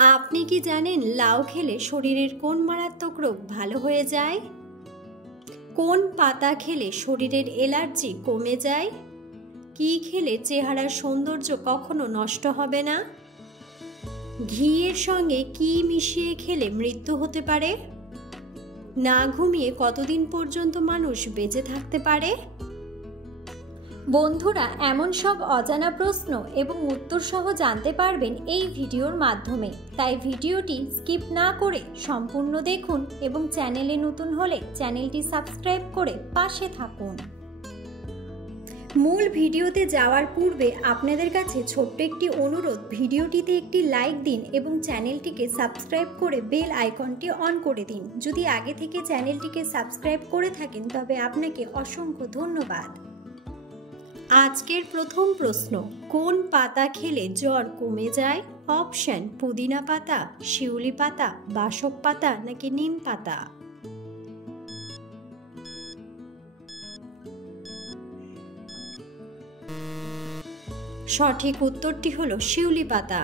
আপনি কি জানেন লাউ খেলে শরীরের কোন মারাত্মক রোগ ভালো হয়ে যায়? কোন পাতা খেলে শরীরের অ্যালার্জি কমে যায়? কি খেলে চেহারার সৌন্দর্য কখনো নষ্ট হবে না? ঘিয়ের সঙ্গে কি মিশিয়ে খেলে মৃত্যু হতে পারে? না ঘুমিয়ে কতদিন পর্যন্ত মানুষ বেঁচে থাকতে পারে? বন্ধুরা, এমন সব অজানা প্রশ্ন এবং উত্তর সহ জানতে পারবেন এই ভিডিওর মাধ্যমে। তাই ভিডিওটি স্কিপ না করে সম্পূর্ণ দেখুন এবং চ্যানেলে নতুন হলে চ্যানেলটি সাবস্ক্রাইব করে পাশে থাকুন। মূল ভিডিওতে যাওয়ার পূর্বে আপনাদের কাছে ছোট্ট একটি অনুরোধ, ভিডিওটিতে একটি লাইক দিন এবং চ্যানেলটিকে সাবস্ক্রাইব করে বেল আইকনটি অন করে দিন। যদি আগে থেকে চ্যানেলটিকে সাবস্ক্রাইব করে থাকেন তবে আপনাকে অসংখ্য ধন্যবাদ। আজকের প্রথম প্রশ্ন, কোন পাতা খেলে জ্বর কমে যায়? অপশন: পুদিনা পাতা, শিউলি পাতা, বাসক পাতা নাকি নিম পাতা? সঠিক উত্তরটি হলো শিউলি পাতা।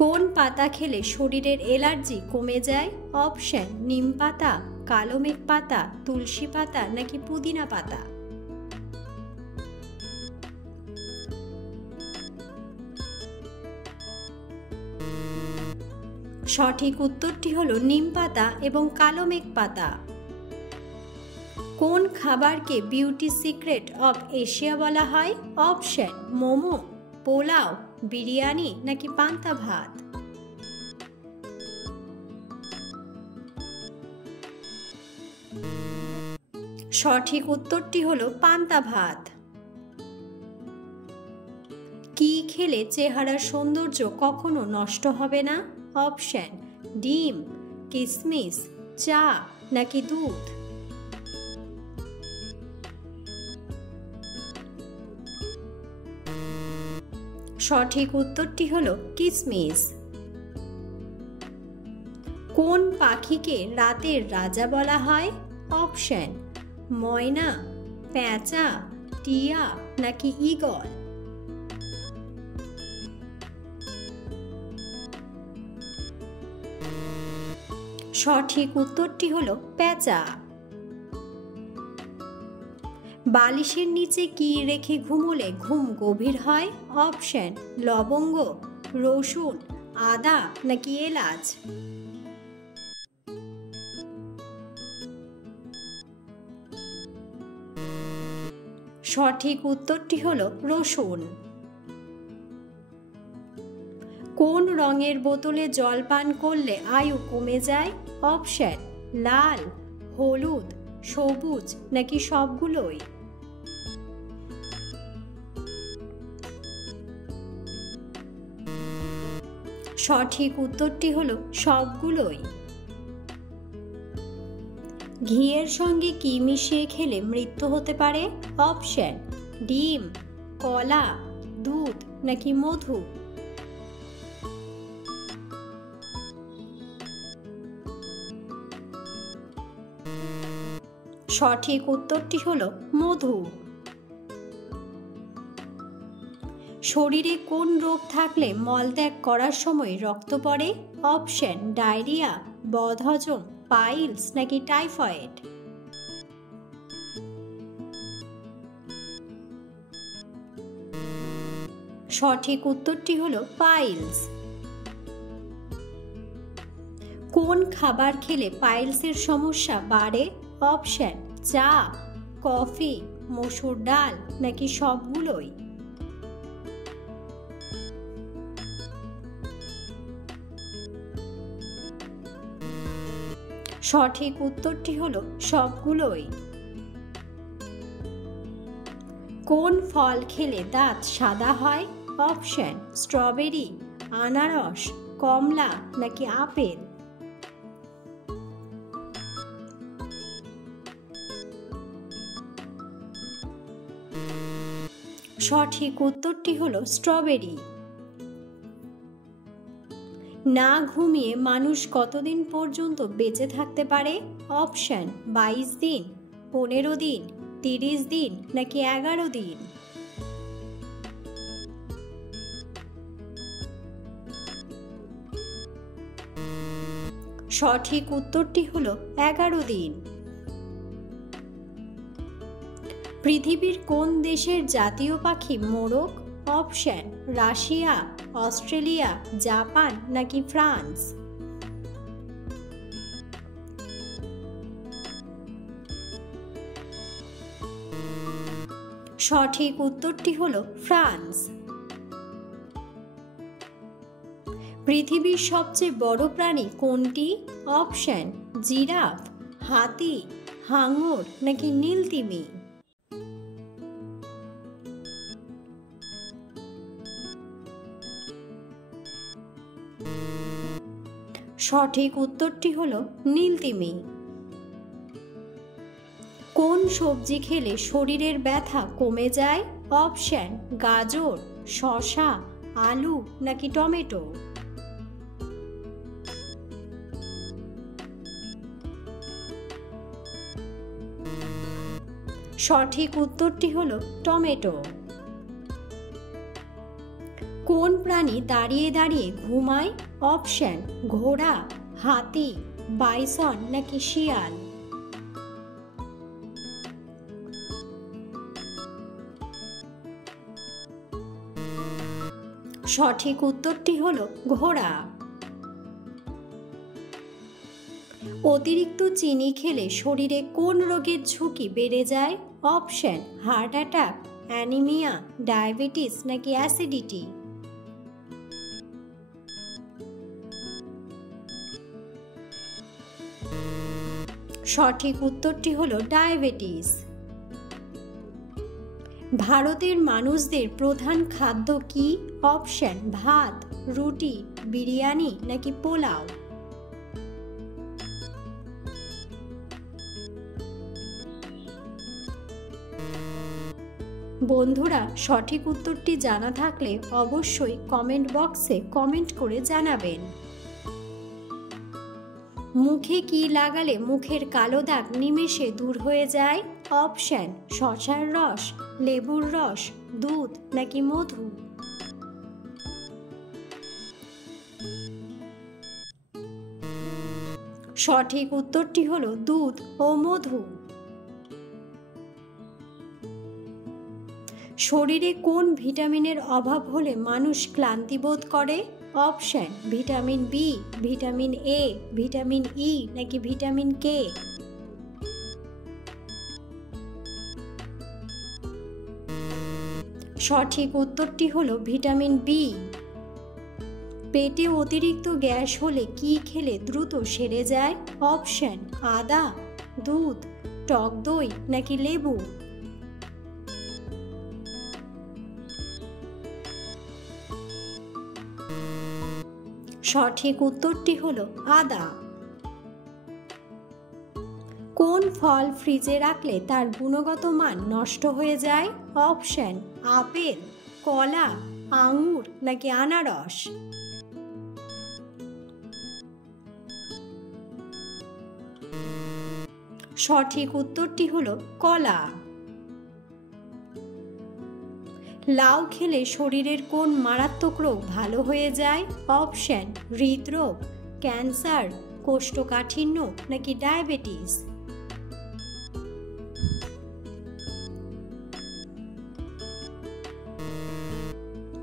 কোন পাতা খেলে শরীরের অ্যালার্জি কমে যায়? অপশন: নিম পাতা, কালো মেঘ পাতা, তুলসী পাতা নাকি পুদিনা পাতা? সঠিক উত্তরটি হলো নিম পাতা এবং কালো মেঘ পাতা। কোন খাবারকে বিউটি সিক্রেট অফ এশিয়া বলা হয়? অপশন: মোমো, পোলাও, বিরিয়ানি নাকি পান্তা ভাত? সঠিক উত্তরটি হলো পান্তা ভাত। কি খেলে চেহারার সৌন্দর্য কখনো নষ্ট হবে না? অপশন: ডিম, কিশমিশ, চা নাকি দুধ? সঠিক উত্তরটি হলো কিশমিশ। কোন পাখিকে রাতের রাজা বলা হয়? অপশন: ময়না, পেঁচা, টিয়া নাকি ঈগল? সঠিক উত্তরটি হলো পেঁচা। বালিশের নিচে কি রেখে ঘুমোলে ঘুম গভীর হয়? অপশন: লবঙ্গ, রসুন, আদা নাকি এলাচ? সঠিক উত্তরটি হলো রসুন। কোন রঙের বোতলে জল পান করলে আয়ু কমে যায়? অপশন: লাল, হলুদ, সবুজ নাকি সবগুলোই? সঠিক উত্তরটি হলো সবগুলোই। ঘিয়ের সঙ্গে কি মিশিয়ে খেলে মৃত্যু হতে পারে? অপশন: ডিম, কলা, দুধ নাকি মধু? সঠিক উত্তরটি হলো মধু। শরীরে কোন রোগ থাকলে মলত্যাগ করার সময় রক্ত পড়ে? অপশন: ডায়রিয়া, বদহজম, পাইলস নাকি টাইফয়েড? সঠিক উত্তরটি হলো পাইলস। কোন খাবার খেলে পাইলসের সমস্যা বাড়ে? অপশন: চা, কফি, মসুর ডাল নাকি সবগুলোই? সঠিক উত্তরটি হলো সবগুলোই। কোন ফল খেলে দাঁত সাদা হয়? অপশন: স্ট্রবেরি, আনারস, কমলা নাকি আপেল? সঠিক উত্তরটি হলো স্ট্রবেরি। না ঘুমিয়ে মানুষ কতদিন পর্যন্ত বেঁচে থাকতে পারে? অপশন: 22 দিন, 15 দিন, 30 দিন নাকি 11 দিন? সঠিক উত্তরটি হলো 11 দিন। পৃথিবীর কোন দেশের জাতীয় পাখি মোরগ? অপশন রাশিয়া, অস্ট্রেলিয়া, জাপান নাকি ফ্রান্স। সঠিক উত্তরটি হলো ফ্রান্স। পৃথিবীর সবচেয়ে বড় প্রাণী কোনটি? অপশন জিরাফ, হাতি, হাঙর নাকি নীলতিমি। সঠিক উত্তরটি হলো নীলতিমি। কোন সবজি খেলে শরীরের ব্যথা কমে যায়? অপশন গাজর, শসা, আলু নাকি টমেটো। সঠিক উত্তরটি হলো টমেটো। কোন প্রাণী দাঁড়িয়ে দাঁড়িয়ে ঘুমায়? অপশন ঘোড়া, হাতি, বাইসন নাকি শিয়াল। সঠিক উত্তরটি হলো ঘোড়া। অতিরিক্ত চিনি খেলে শরীরে কোন রোগের ঝুঁকি বেড়ে যায়? Option heart attack, anaemia, diabetes নাকি অ্যাসিডিটি। সঠিক উত্তরটি হলো ডায়াবেটিস। ভারতের মানুষদের প্রধান খাদ্য কি? অপশন ভাত, রুটি, বিরিয়ানি নাকি পোলাও। বন্ধুরা, সঠিক উত্তরটি জানা থাকলে অবশ্যই কমেন্ট বক্সে কমেন্ট করে জানাবেন। মুখে কি লাগালে মুখের কালো দাগ নিমেষে দূর হয়ে যায়? অপশন শসার রস, লেবুর রস, দুধ নাকি মধু। সঠিক উত্তরটি হলো দুধ ও মধু। শরীরে কোন ভিটামিনের অভাব হলে মানুষ ক্লান্তি বোধ করে? Option vitamin B, vitamin A, vitamin E নাকি ভিটামিন কে। সঠিক উত্তরটি হলো ভিটামিন বি। পেটে অতিরিক্ত গ্যাস হলে কি খেলে দ্রুত সেরে যায়? অপশন আদা, দুধ, টক দই নাকি লেবু। সঠিক উত্তরটি হলো আদা। কোন ফল ফ্রিজে রাখলে তার গুণগত মান নষ্ট হয়ে যায়? অপশন আপেল, কলা, আঙুর নাকি আনারস। সঠিক উত্তরটি হলো কলা। লাউ খেলে শরীরের কোন মারাত্মক রোগ ভালো হয়ে যায়? অপশন হৃদরোগ, ক্যান্সার, কোষ্ঠকাঠিন্য নাকি ডায়াবেটিস।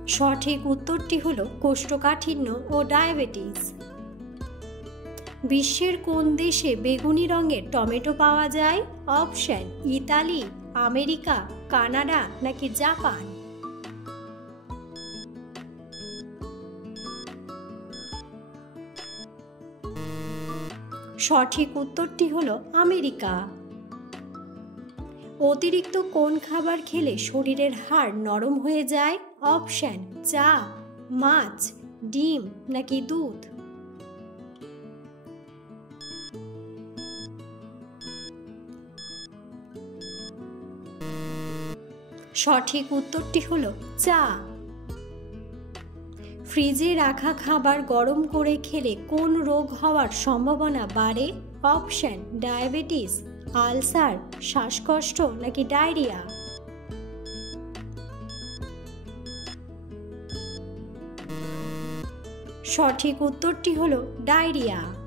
সঠিক উত্তরটি হলো কোষ্ঠকাঠিন্য ও ডায়াবেটিস। বিশ্বের কোন দেশে বেগুনি রঙের টমেটো পাওয়া যায়? অপশন ইতালি, আমেরিকা, কানাডা নাকি জাপান। সঠিক উত্তরটি হলো আমেরিকা। অতিরিক্ত কোন খাবার খেলে শরীরের হাড় নরম হয়ে যায়? অপশন চা, মাছ, ডিম নাকি দুধ। সঠিক উত্তরটি হলো চা। ফ্রিজে রাখা খাবার গরম করে খেলে কোন রোগ হওয়ার সম্ভাবনা বাড়ে? অপশন ডায়াবেটিস, আলসার, শ্বাসকষ্ট নাকি ডায়রিয়া। সঠিক উত্তরটি হলো ডায়রিয়া।